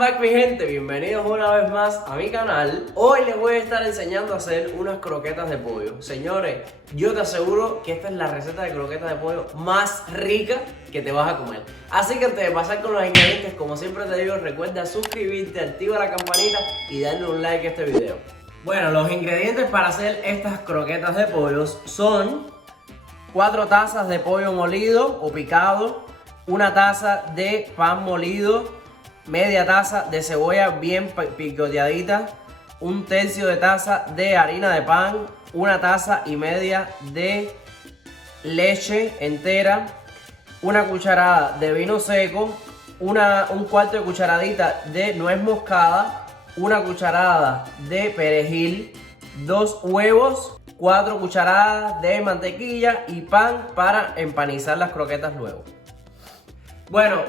back, mi gente, bienvenidos una vez más a mi canal. Hoy les voy a estar enseñando a hacer unas croquetas de pollo. Señores, yo te aseguro que esta es la receta de croquetas de pollo más rica que te vas a comer. Así que antes de pasar con los ingredientes, como siempre te digo, recuerda suscribirte, activa la campanita y darle un like a este video. Bueno, los ingredientes para hacer estas croquetas de pollo son 4 tazas de pollo molido o picado, 1 taza de pan molido, media taza de cebolla bien picoteadita, 1/3 de taza de harina de pan, 1 taza y media de leche entera, 1 cucharada de vino seco, 1/4 de cucharadita de nuez moscada, 1 cucharada de perejil, 2 huevos, 4 cucharadas de mantequilla y pan para empanizar las croquetas luego. Bueno,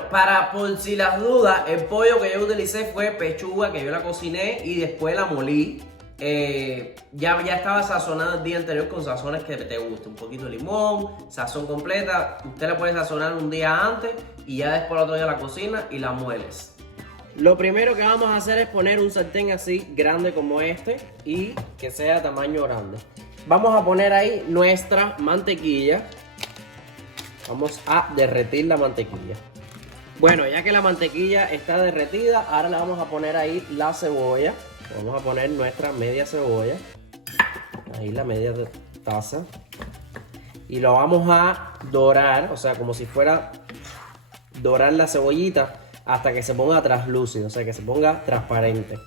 por si las dudas, el pollo que yo utilicé fue pechuga, que yo la cociné y después la molí. Ya estaba sazonada el día anterior con sazones que te gusten. Un poquito de limón, sazón completa. Usted la puede sazonar un día antes y ya después el otro día la cocina y la mueles. Lo primero que vamos a hacer es poner un sartén así grande como este y que sea de tamaño grande. Vamos a poner ahí nuestra mantequilla. Vamos a derretir la mantequilla. Bueno, ya que la mantequilla está derretida, ahora le vamos a poner ahí la cebolla. Vamos a poner nuestra media cebolla. Ahí la media taza. Y lo vamos a dorar, o sea, como si fuera dorar la cebollita hasta que se ponga translúcido, o sea, que se ponga transparente.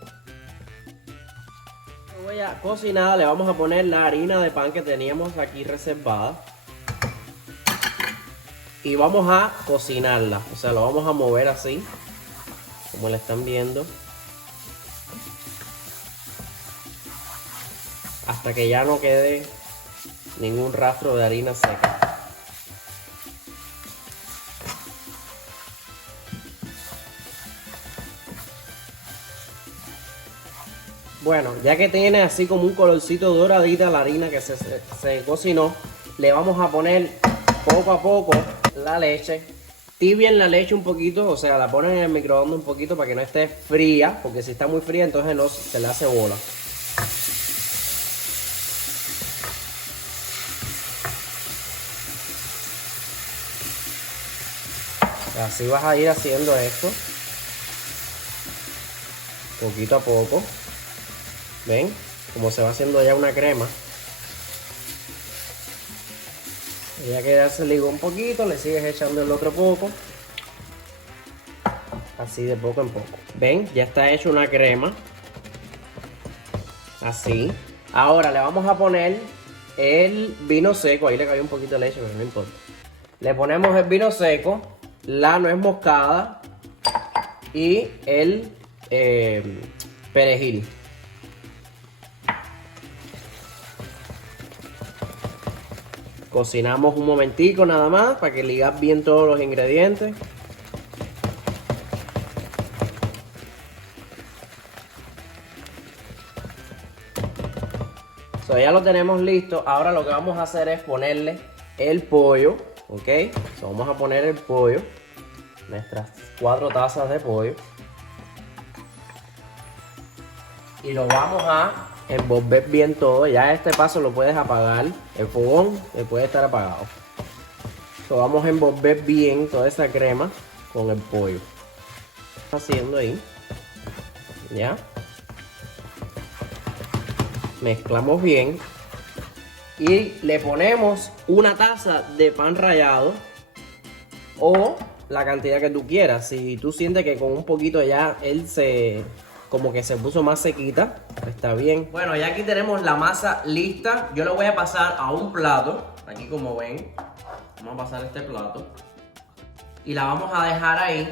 Cebolla cocinada, le vamos a poner la harina de pan que teníamos aquí reservada. Y vamos a cocinarla, o sea, lo vamos a mover así, como la están viendo, hasta que ya no quede ningún rastro de harina seca. Bueno, ya que tiene así como un colorcito doradita la harina que se cocinó, le vamos a poner poco a poco la leche. Tibian la leche un poquito, o sea, la ponen en el microondas un poquito para que no esté fría, porque si está muy fría entonces no se le hace bola. Así vas a ir haciendo esto, poquito a poco. ¿Ven? Como se va haciendo ya una crema. Ya que ya se ligó un poquito, le sigues echando el otro poco. Así de poco en poco. ¿Ven? Ya está hecho una crema. Así. Ahora le vamos a poner el vino seco. Ahí le cayó un poquito de leche, pero no importa. Le ponemos el vino seco, la nuez moscada y el perejil. Cocinamos un momentico nada más para que ligas bien todos los ingredientes. Ya lo tenemos listo. Ahora lo que vamos a hacer es ponerle el pollo. ¿Ok? Vamos a poner el pollo. Nuestras 4 tazas de pollo. Y lo vamos a envolver bien todo. Ya este paso lo puedes apagar. El fogón puede estar apagado. Vamos a envolver bien toda esa crema con el pollo. Haciendo ahí. Ya. Mezclamos bien. Y le ponemos 1 taza de pan rallado. O la cantidad que tú quieras. Si tú sientes que con un poquito ya como que se puso más sequita, está bien. Bueno, ya aquí tenemos la masa lista. Yo lo voy a pasar a un plato. Aquí como ven, vamos a pasar este plato. Y la vamos a dejar ahí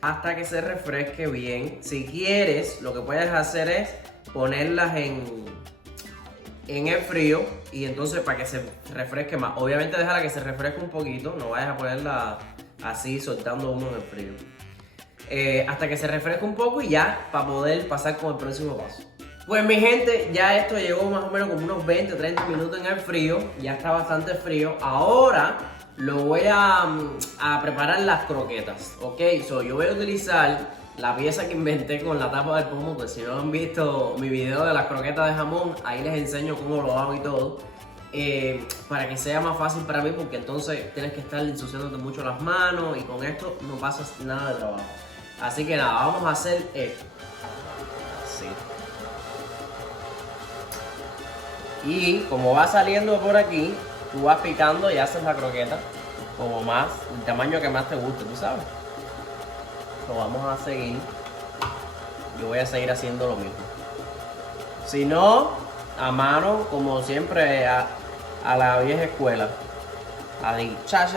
hasta que se refresque bien. Si quieres, lo que puedes hacer es ponerlas en el frío. Y entonces para que se refresque más. Obviamente déjala que se refresque un poquito. No vayas a ponerla así soltando humo en el frío. Hasta que se refresque un poco y ya para poder pasar con el próximo paso. Pues mi gente, ya esto llegó más o menos como unos 20-30 minutos en el frío. Ya está bastante frío. Ahora lo voy a preparar las croquetas. Ok, yo voy a utilizar la pieza que inventé con la tapa del pomo. Pues si no han visto mi video de las croquetas de jamón, ahí les enseño cómo lo hago y todo. Para que sea más fácil para mí, porque entonces tienes que estar ensuciándote mucho las manos y con esto no pasas nada de trabajo. Así que nada, vamos a hacer esto. Así. Y como va saliendo por aquí, tú vas picando y haces la croqueta como más, el tamaño que más te guste, tú sabes. Lo vamos a seguir. Yo voy a seguir haciendo lo mismo. Si no, a mano, como siempre, a la vieja escuela. Ahí, cha,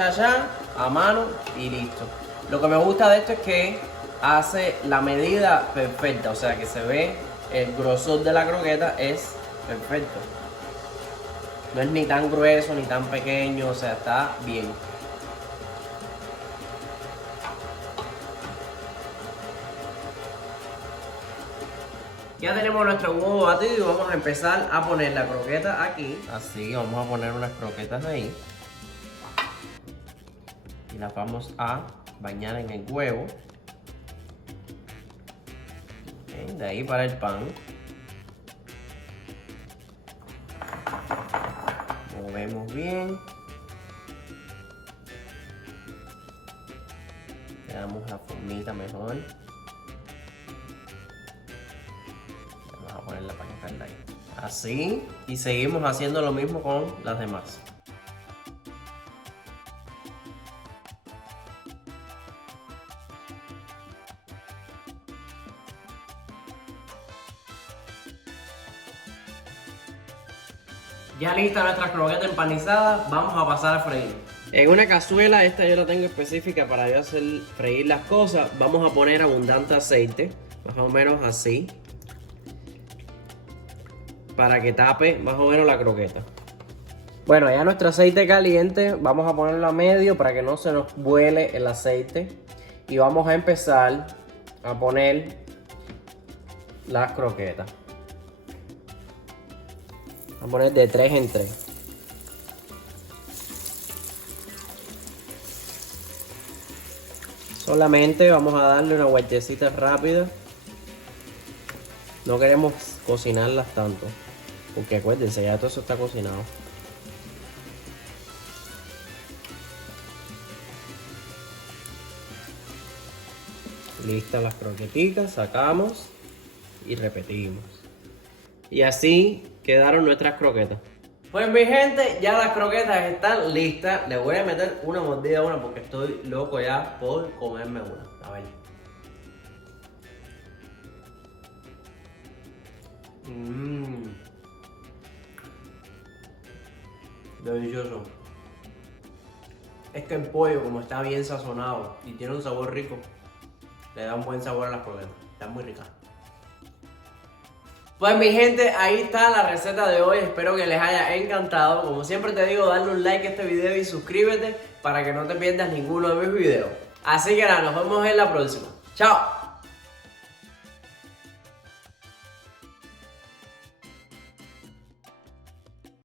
a mano y listo. Lo que me gusta de esto es que hace la medida perfecta, o sea que se ve el grosor de la croqueta es perfecto. No es ni tan grueso ni tan pequeño, o sea, está bien. Ya tenemos nuestro huevo batido y vamos a empezar a poner la croqueta aquí. Así, vamos a poner unas croquetas ahí. Y las vamos a bañar en el huevo. Okay, de ahí para el pan. Movemos bien. Le damos la formita mejor. Vamos a poner la panita ahí. Así. Y seguimos haciendo lo mismo con las demás. Ya lista nuestra croqueta empanizada, vamos a pasar a freír. En una cazuela, esta yo la tengo específica para yo hacer freír las cosas, vamos a poner abundante aceite, más o menos así, para que tape más o menos la croqueta. Bueno, ya nuestro aceite caliente, vamos a ponerlo a medio para que no se nos vuele el aceite. Y vamos a empezar a poner las croquetas. Vamos a poner de 3 en 3. Solamente vamos a darle una vueltecita rápida. No queremos cocinarlas tanto, porque acuérdense, ya todo eso está cocinado. Listas las croqueticas, sacamos y repetimos. Y así quedaron nuestras croquetas. Pues mi gente, ya las croquetas están listas. Le voy a meter una mordida a una porque estoy loco ya por comerme una. A ver. Delicioso. Es que el pollo, como está bien sazonado y tiene un sabor rico, le da un buen sabor a las croquetas. Está muy rica. Pues mi gente, ahí está la receta de hoy. Espero que les haya encantado. Como siempre te digo, darle un like a este video y suscríbete para que no te pierdas ninguno de mis videos. Así que nada, nos vemos en la próxima. ¡Chao!